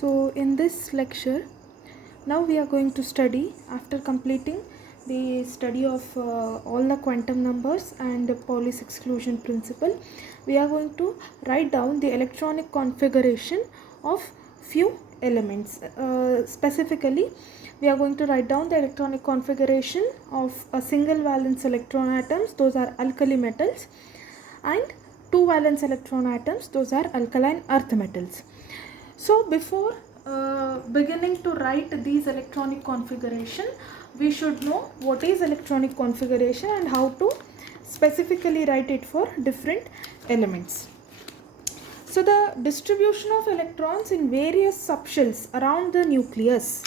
So in this lecture, now we are going to study, after completing the study of all the quantum numbers and the Pauli's exclusion principle, we are going to write down the electronic configuration of few elements. Specifically, we are going to write down the electronic configuration of a single valence electron atoms, those are alkali metals, and two valence electron atoms, those are alkaline earth metals. So before beginning to write these electronic configuration, we should know what is electronic configuration and how to specifically write it for different elements. So the distribution of electrons in various subshells around the nucleus.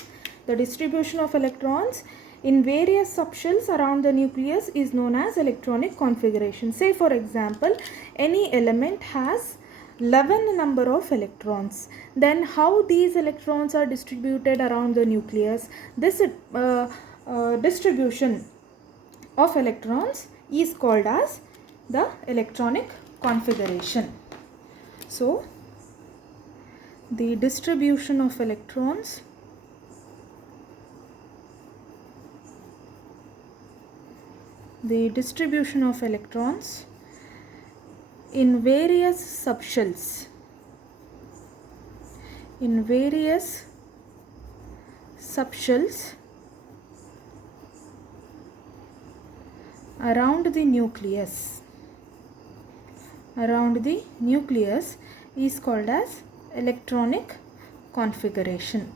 The distribution of electrons in various subshells around the nucleus is known as electronic configuration. Say for example, any element has 11 number of electrons. Then how these electrons are distributed around the nucleus? This distribution of electrons is called as the electronic configuration. So, the distribution of electrons in various subshells around the nucleus is called as electronic configuration.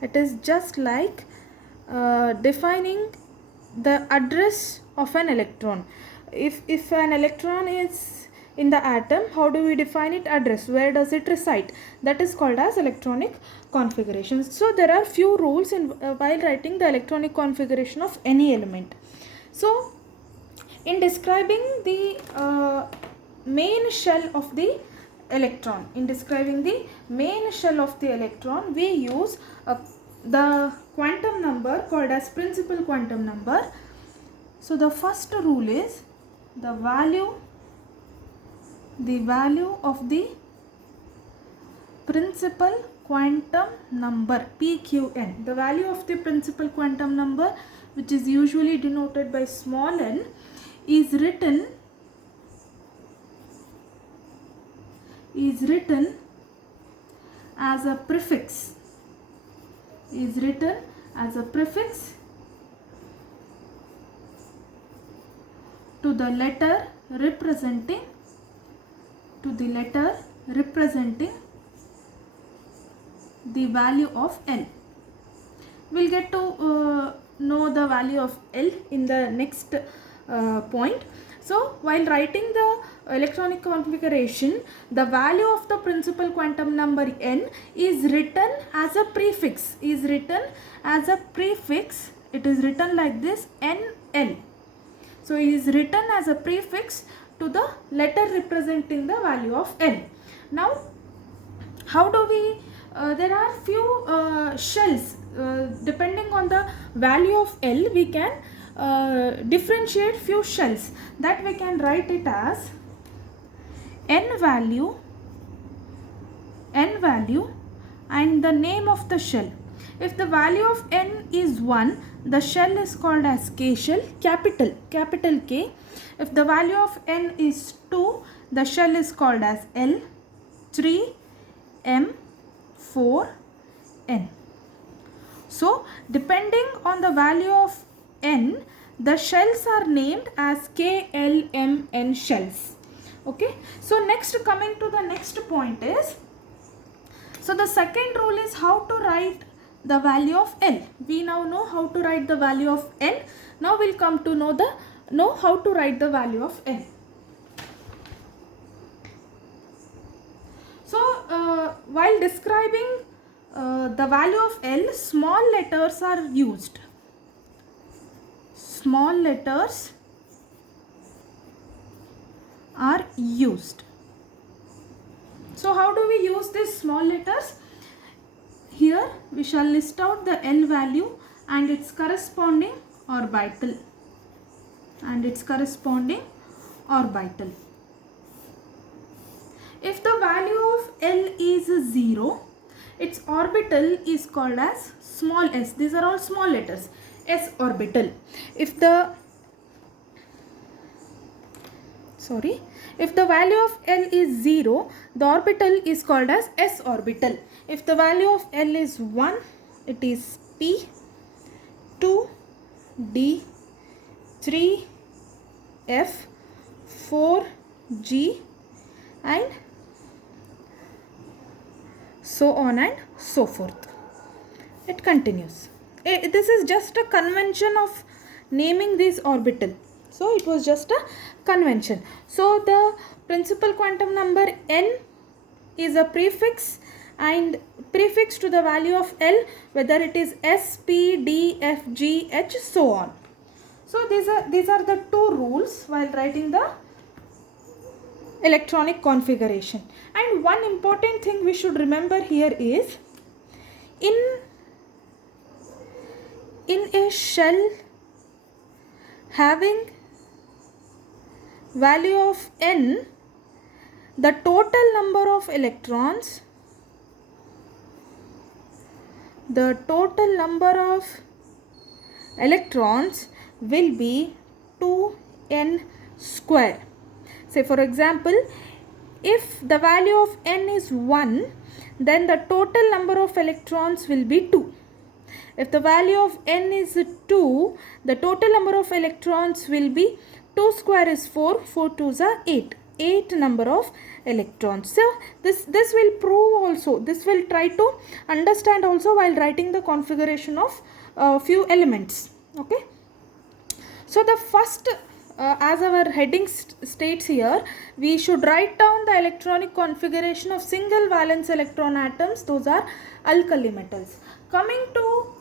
It is just like defining the address of an electron. If an electron is in the atom, how do we define it? Address. Where does it reside? That is called as electronic configuration. So there are few rules in while writing the electronic configuration of any element. So in describing the main shell of the electron, we use the quantum number called as principal quantum number. So the first rule is the value of the principal quantum number, PQN. The value of the principal quantum number, which is usually denoted by small n, is written as a prefix to the letter representing the value of L. We'll get to know the value of L in the next point. So while writing the electronic configuration, the value of the principal quantum number n is written as a prefix. It is written like this, NL. So it is written as a prefix to the letter representing the value of L. Now, how do we? There are few shells. Depending on the value of L, we can differentiate few shells. That we can write it as n value and the name of the shell. If the value of n is 1, the shell is called as K shell, capital K. If the value of n is 2, the shell is called as L, 3, M, 4, N. So depending on the value of n, the shells are named as K, L, M, N shells. Okay. So next, coming to the next point is, so the second rule is how to write the value of L. We now know how to write the value of N. Now we'll come to know how to write the value of N. So while describing the value of L, small letters are used. So how do we use these small letters? Here we shall list out the L value and its corresponding orbital. if the value of L is 0, its orbital is called as small s. These are all small letters. S orbital. If the value of L is 0, the orbital is called as s orbital. If the value of L is 1, it is p, 2, d, 3, f, 4, g, and so on and so forth. It continues. This is just a convention of naming this orbital. So it was just a convention. So the principal quantum number n is a prefix, and prefix to the value of L, whether it is S, P, D, F, G, H, so on. So these are the two rules while writing the electronic configuration. And one important thing we should remember here is, in a shell having value of n, the total number of electrons will be 2n square. Say for example, if the value of n is 1, then the total number of electrons will be 2. If the value of n is 2, the total number of electrons will be 2 square is 4, 4 2s are 8 number of electrons. So this will prove also, this will try to understand also while writing the configuration of few elements. Okay. So the first, as our heading states here, we should write down the electronic configuration of single valence electron atoms. Those are alkali metals. Coming to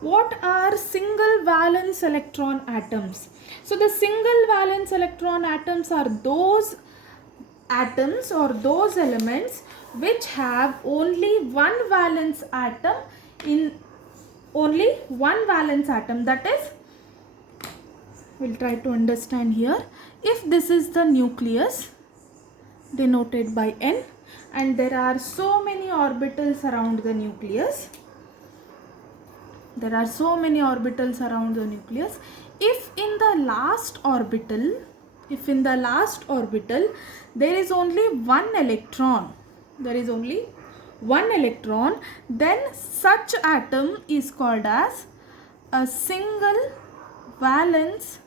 what are single valence electron atoms? So the single valence electron atoms are those atoms or those elements which have only one valence atom, that is, we'll try to understand here. If this is the nucleus denoted by N, and there are so many orbitals around the nucleus, if in the last orbital there is only one electron, then such atom is called as a single valence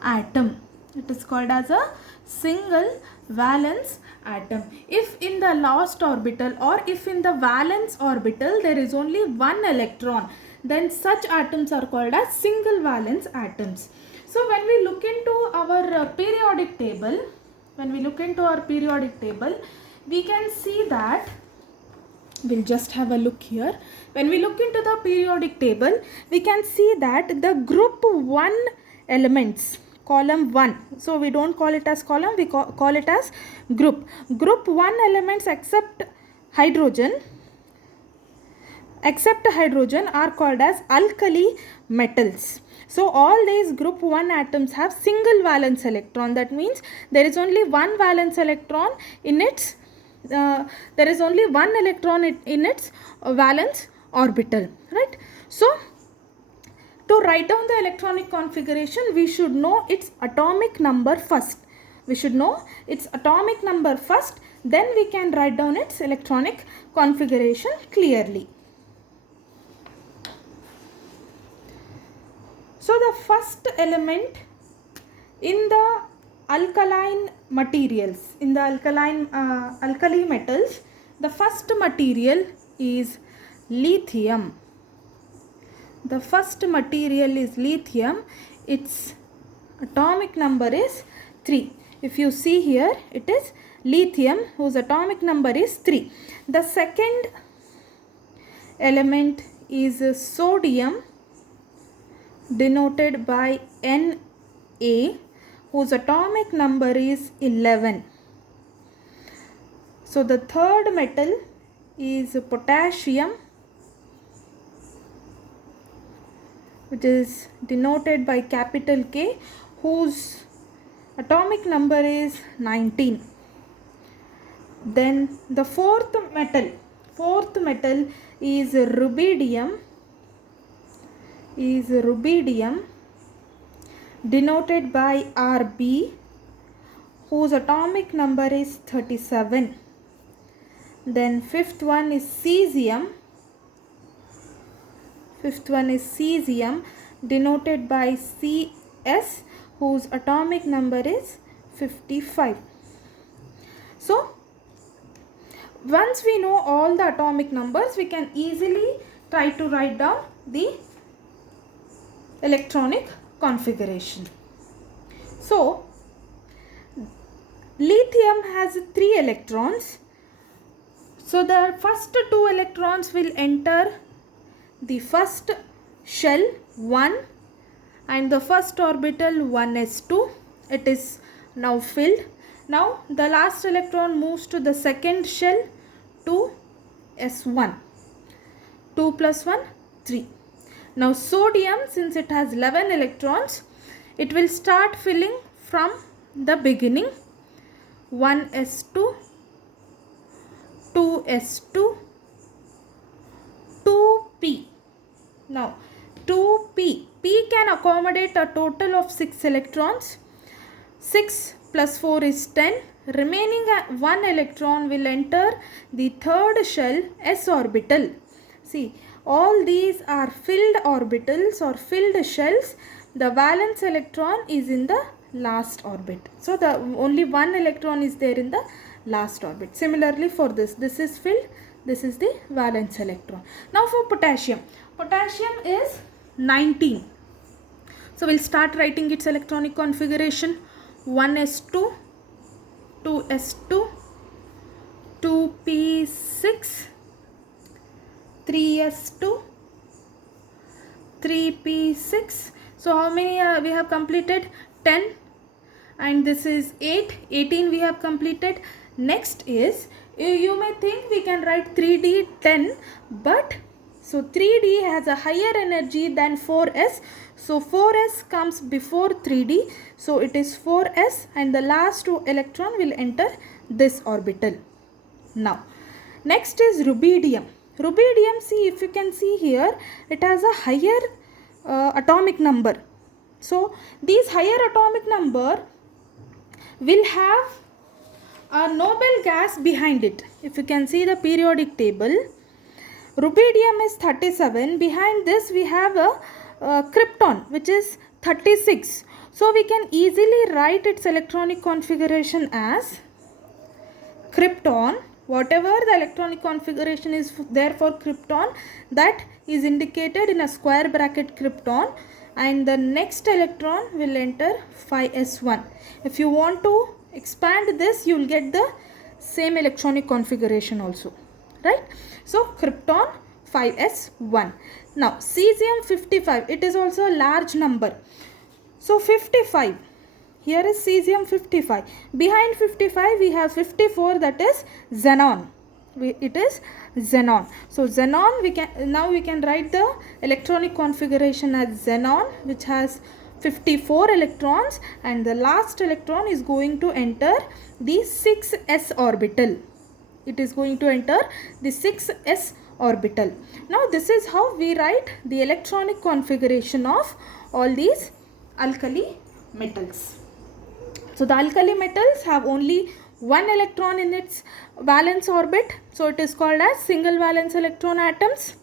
atom. It is called as a single valence atom. If in the last orbital or if in the valence orbital there is only one electron, then such atoms are called as single valence atoms. So when we look into our periodic table, we can see that, we'll just have a look here. When we look into the periodic table, we can see that the group 1 elements, column 1, so we don't call it as column, we call it as group 1 elements except hydrogen are called as alkali metals. So all these group 1 atoms have single valence electron. That means there is only one valence electron in its valence orbital, right? So to write down the electronic configuration, we should know its atomic number first. Then we can write down its electronic configuration clearly. So the first element in the alkaline materials, in the alkali metals, the first material is lithium. Its atomic number is 3. If you see here, it is lithium whose atomic number is 3. The second element is sodium, denoted by Na, whose atomic number is 11. So the third metal is potassium, which is denoted by capital K, whose atomic number is 19. Then the fourth metal is rubidium, denoted by Rb, whose atomic number is 37. Then fifth one is cesium, denoted by Cs, whose atomic number is 55. So once we know all the atomic numbers, we can easily try to write down the electronic configuration. So lithium has 3 electrons. So the first 2 electrons will enter the first shell 1 and the first orbital 1s2. It is now filled. Now the last electron moves to the second shell 2s1. 2 plus 1, 3. Now sodium, since it has 11 electrons, it will start filling from the beginning. 1s2, 2s2, 2p. Now 2p. P can accommodate a total of 6 electrons. 6 plus 4 is 10. Remaining 1 electron will enter the third shell s orbital. See, all these are filled orbitals or filled shells. The valence electron is in the last orbit. So the only 1 electron is there in the last orbit. Similarly for this is filled, this is the valence electron. Now for potassium is 19. So we'll start writing its electronic configuration. 1s2, 2s2, 2p6, 3s2, 3p6. So how many we have completed? 10, and this is 8. 18 we have completed. Next is, you may think we can write 3d 10, but so 3d has a higher energy than 4s. So 4s comes before 3d. So it is 4s, and the last 2 electron will enter this orbital. Now next is rubidium. See, if you can see here, it has a higher atomic number. So these higher atomic number will have a noble gas behind it. If you can see the periodic table, rubidium is 37. Behind this we have a krypton, which is 36. So we can easily write its electronic configuration as krypton. Whatever the electronic configuration is there for krypton, that is indicated in a square bracket krypton, and the next electron will enter 5s1. If you want to expand this, you will get the same electronic configuration also, right? So krypton 5s1. Now cesium 55, it is also a large number. So 55, here is cesium 55. Behind 55 we have 54, that is xenon. It is xenon. So xenon, we can write the electronic configuration as xenon, which has 54 electrons, and the last electron is going to enter the 6s orbital. It is going to enter the 6s orbital. Now this is how we write the electronic configuration of all these alkali metals. So the alkali metals have only 1 electron in its valence orbit. So it is called as single valence electron atoms,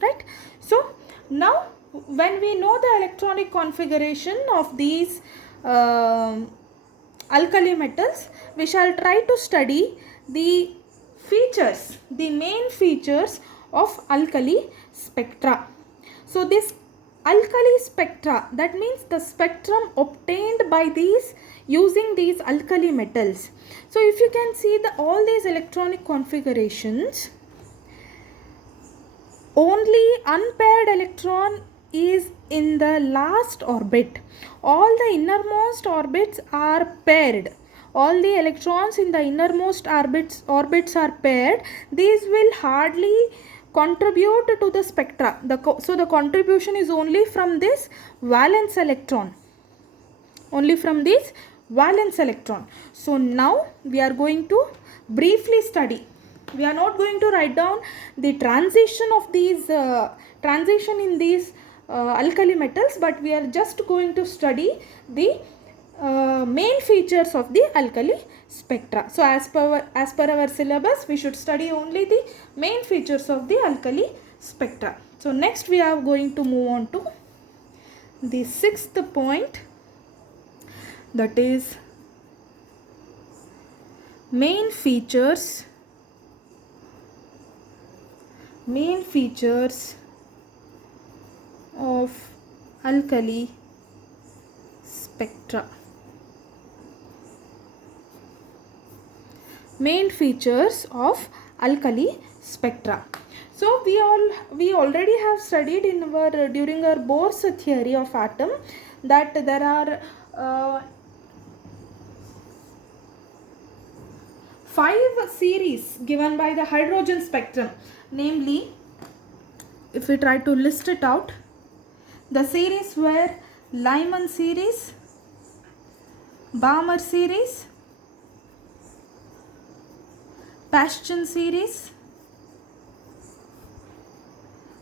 right? So now when we know the electronic configuration of these alkali metals, we shall try to study the features, the main features of alkali spectra. So this alkali spectra, that means the spectrum obtained by these using these alkali metals. So if you can see all these electronic configurations, only unpaired electron is in the last orbit. All the innermost orbits are paired. All the electrons in the innermost orbits are paired. These will hardly contribute to the spectra. So the contribution is only from this valence electron. Only from these valence electron. So now we are going to briefly study. We are not going to write down the transition of these transition in these alkali metals, but we are just going to study the main features of the alkali spectra. So as per our syllabus, we should study only the main features of the alkali spectra. So next we are going to move on to the sixth point, that is main features of alkali spectra. Main features of alkali spectra. So we already have studied in our during our Bohr's theory of atom that there are 5 series given by the hydrogen spectrum. Namely, if we try to list it out, the series were Lyman series, Balmer series, Paschen series,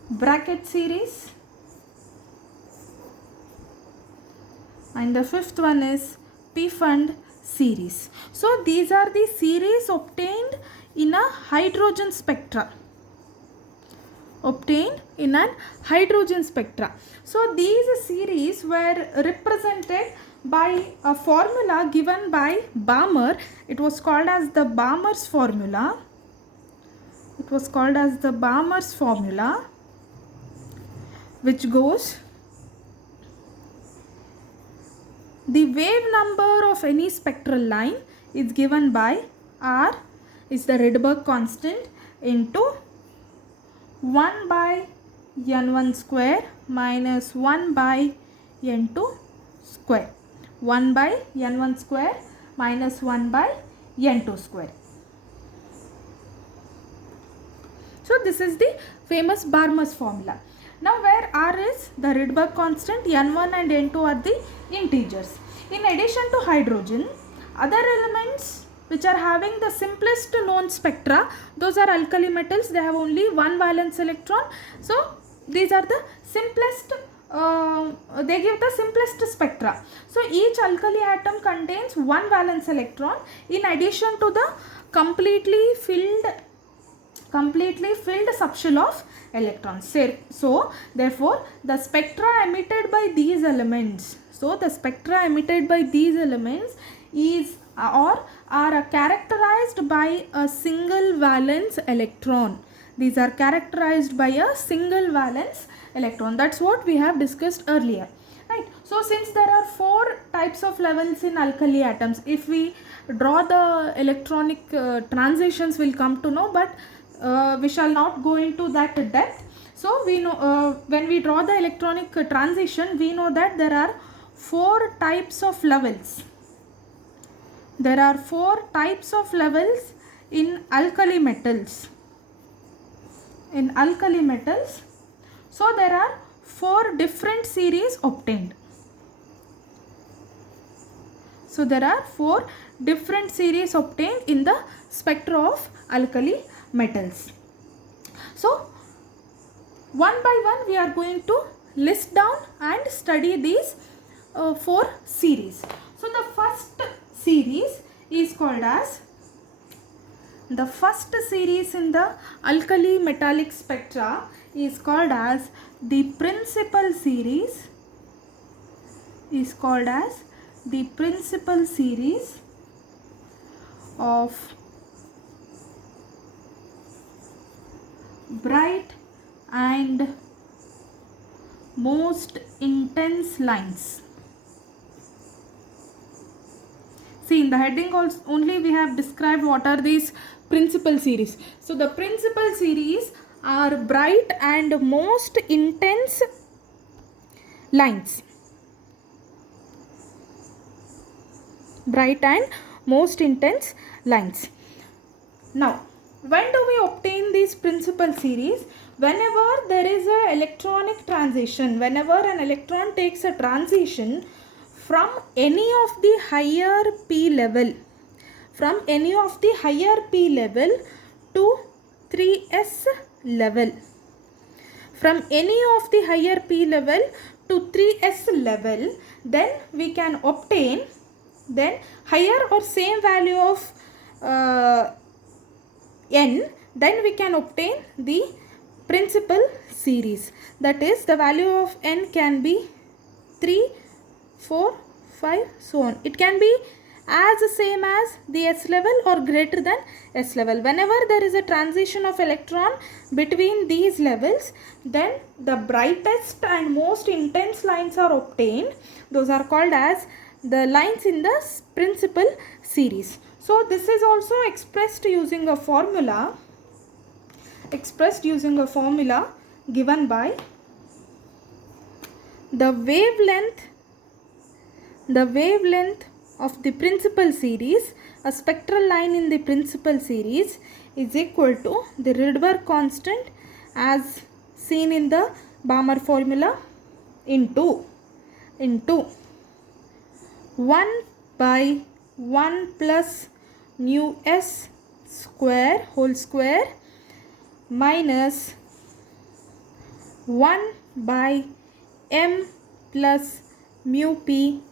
Brackett series, and the fifth one is Pfund series. So these are the series obtained in a hydrogen spectra. So these series were represented by a formula given by Balmer. It was called as the Balmer's formula. Which goes: the wave number of any spectral line is given by R is the Rydberg constant into 1 by n1 square minus 1 by n2 square. 1 by n1 square minus 1 by n2 square. So this is the famous Balmer's formula. Now where R is the Rydberg constant, n1 and n2 are the integers. In addition to hydrogen, other elements which are having the simplest known spectra, those are alkali metals. They have only one valence electron. So these are the simplest, they give the simplest spectra. So each alkali atom contains one valence electron in addition to the completely filled subshell of electrons. So therefore the spectra emitted by these elements is or are characterized by a single valence electron. These are characterized by a single valence electron. That's what we have discussed earlier, right? So since there are 4 types of levels in alkali atoms, if we draw the electronic transitions, we'll come to know, but we shall not go into that depth. So we know when we draw the electronic transition, we know that there are 4 types of levels. There are 4 types of levels in alkali metals. So there are 4 different series obtained. So there are 4 different series obtained in the spectra of alkali metals. So one by one we are going to list down and study these 4 series. So the first series is called as, the first series in the alkali metallic spectra is called as the principal series, of bright and most intense lines. See, in the heading also only we have described what are these principal series. So the principal series are bright and most intense lines. Now, when do we obtain these principal series? Whenever there is an electronic transition, whenever an electron takes a transition from any of the higher P level, from any of the higher P level to 3s level, from any of the higher P level to 3s level, then we can obtain then higher or same value of n, then we can obtain the principal series. That is, the value of n can be 3, 4, 5, so on. It can be as same as the s level or greater than s level. Whenever there is a transition of electron between these levels, then the brightest and most intense lines are obtained. Those are called as the lines in the principal series. So this is also expressed using a formula, given by the wavelength of the principal series. A spectral line in the principal series is equal to the Rydberg constant as seen in the Balmer formula into 1 by 1 plus mu s square whole square minus 1 by m plus mu p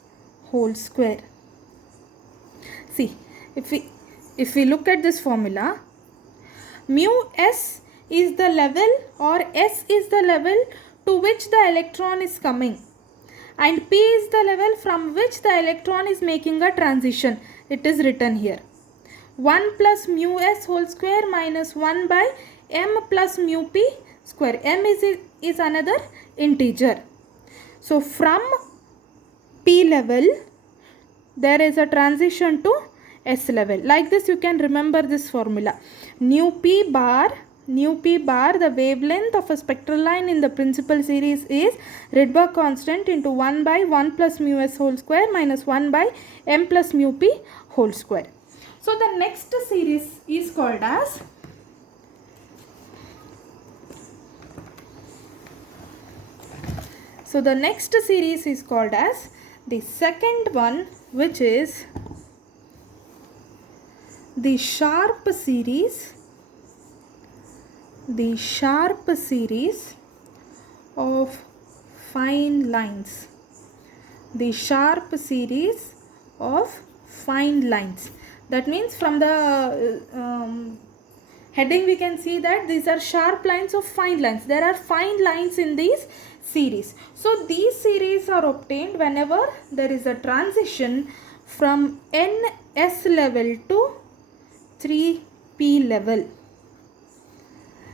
whole square. See, if we look at this formula, mu s is the level, or s is the level to which the electron is coming, and p is the level from which the electron is making a transition. It is written here. 1 plus mu s whole square minus 1 by m plus mu p square. M is another integer. So from P level there is a transition to S level. Like this you can remember this formula. Nu P bar, the wavelength of a spectral line in the principal series is Rydberg constant into 1 by 1 plus mu s whole square minus 1 by m plus mu p whole square. So the next series is called as the second one, which is the sharp series of fine lines. The sharp series of fine lines. That means from the heading we can see that these are sharp lines of fine lines. There are fine lines in these series. So these series are obtained whenever there is a transition from NS level to 3P level.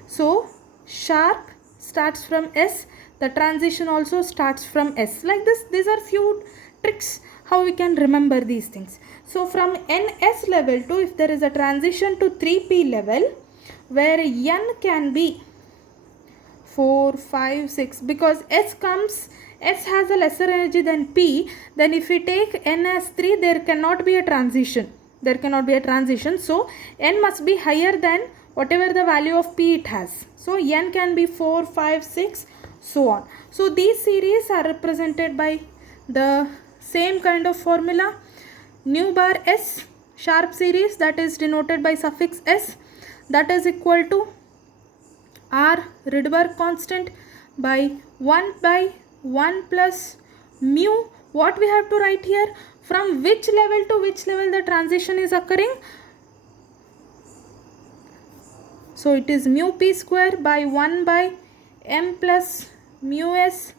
So sharp starts from S, the transition also starts from S. Like this, these are few tricks how we can remember these things. So from NS level to, if there is a transition to 3P level, where N can be 4, 5, 6, because S has a lesser energy than P, then if we take N as 3, there cannot be a transition. So N must be higher than whatever the value of P it has. So N can be 4, 5, 6, so on. So these series are represented by the same kind of formula. Nu bar S, sharp series, that is denoted by suffix S, that is equal to R Rydberg constant by 1 by 1 plus mu. What we have to write here? From which level to which level the transition is occurring? So it is mu p square by 1 by m plus mu s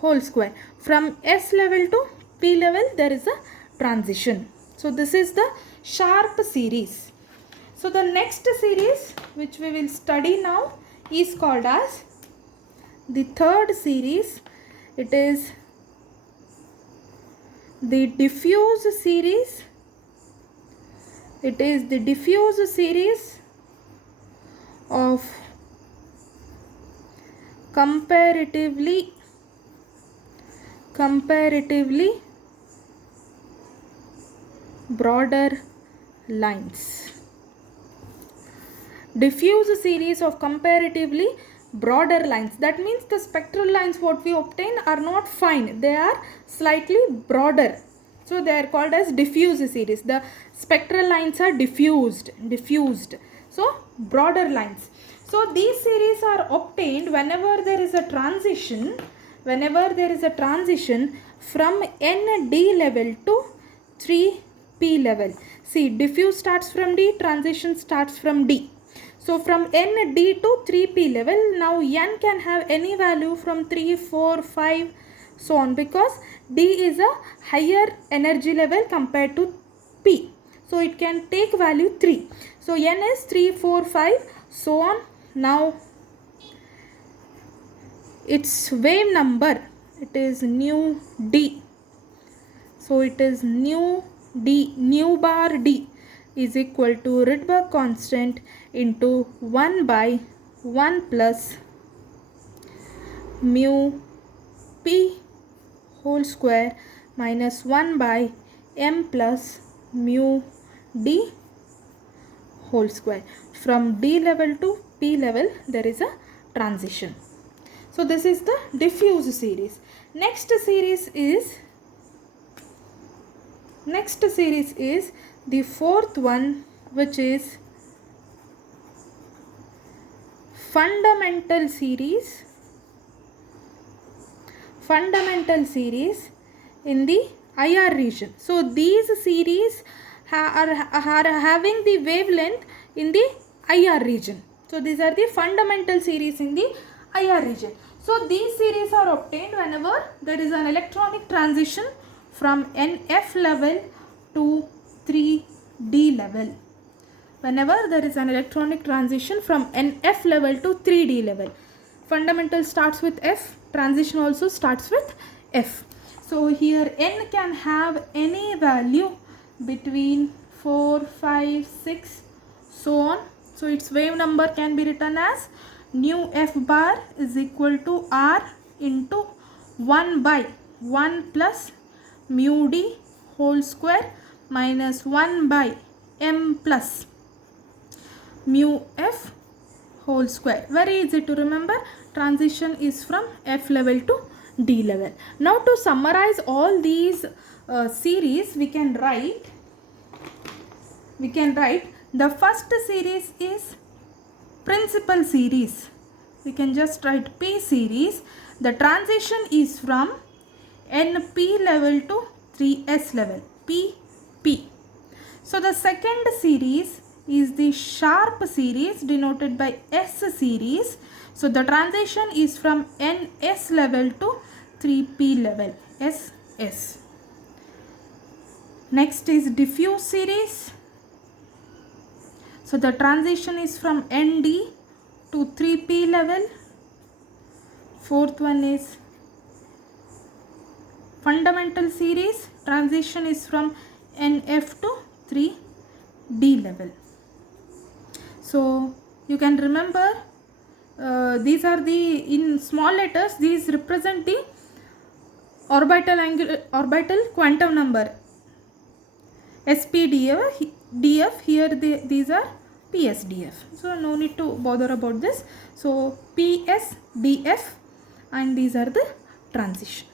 whole square. From S level to P level there is a transition. So this is the sharp series. So the next series which we will study now is called as the third series. It is the diffuse series. It is the diffuse series of comparatively broader lines. Diffuse series of comparatively broader lines. That means the spectral lines what we obtain are not fine, they are slightly broader. So they are called as diffuse series. The spectral lines are diffused. So broader lines. So these series are obtained whenever there is a transition, from ND level to 3P level. See, diffuse starts from D, transition starts from D. So from ND to 3P level, now N can have any value from 3, 4, 5, so on, because D is a higher energy level compared to P. So it can take value 3. So N is 3, 4, 5, so on. Now its wave number, it is nu D. So it is nu D, nu bar D is equal to Rydberg constant into 1 by 1 plus mu P whole square minus 1 by M plus mu D whole square. From D level to P level there is a transition. So this is the diffuse series. Next series is the fourth one, which is fundamental series in the IR region. So these series are having the wavelength in the IR region. So these are the fundamental series in the IR region. So these series are obtained whenever there is an electronic transition from NF level to 3D level. Whenever there is an electronic transition from NF level to 3D level. Fundamental starts with F, transition also starts with F. So here N can have any value between 4, 5, 6, so on. So its wave number can be written as nu F bar is equal to R into 1 by 1 plus mu D whole square minus 1 by M plus mu F whole square. Very easy to remember. Transition is from F level to D level. Now to summarize all these series, we can write the first series is principal series. We can just write P series. The transition is from NP level to 3S level, PP. So the second series is the sharp series denoted by S series. So the transition is from NS level to 3P level, SS. Next is diffuse series. So the transition is from ND to 3P level. Fourth one is fundamental series. Transition is from NF to 3D level. So you can remember these are the, in small letters, these represent the orbital quantum number. SPDF, DF, here these are PSDF. So no need to bother about this. So PS, DF, and these are the transition.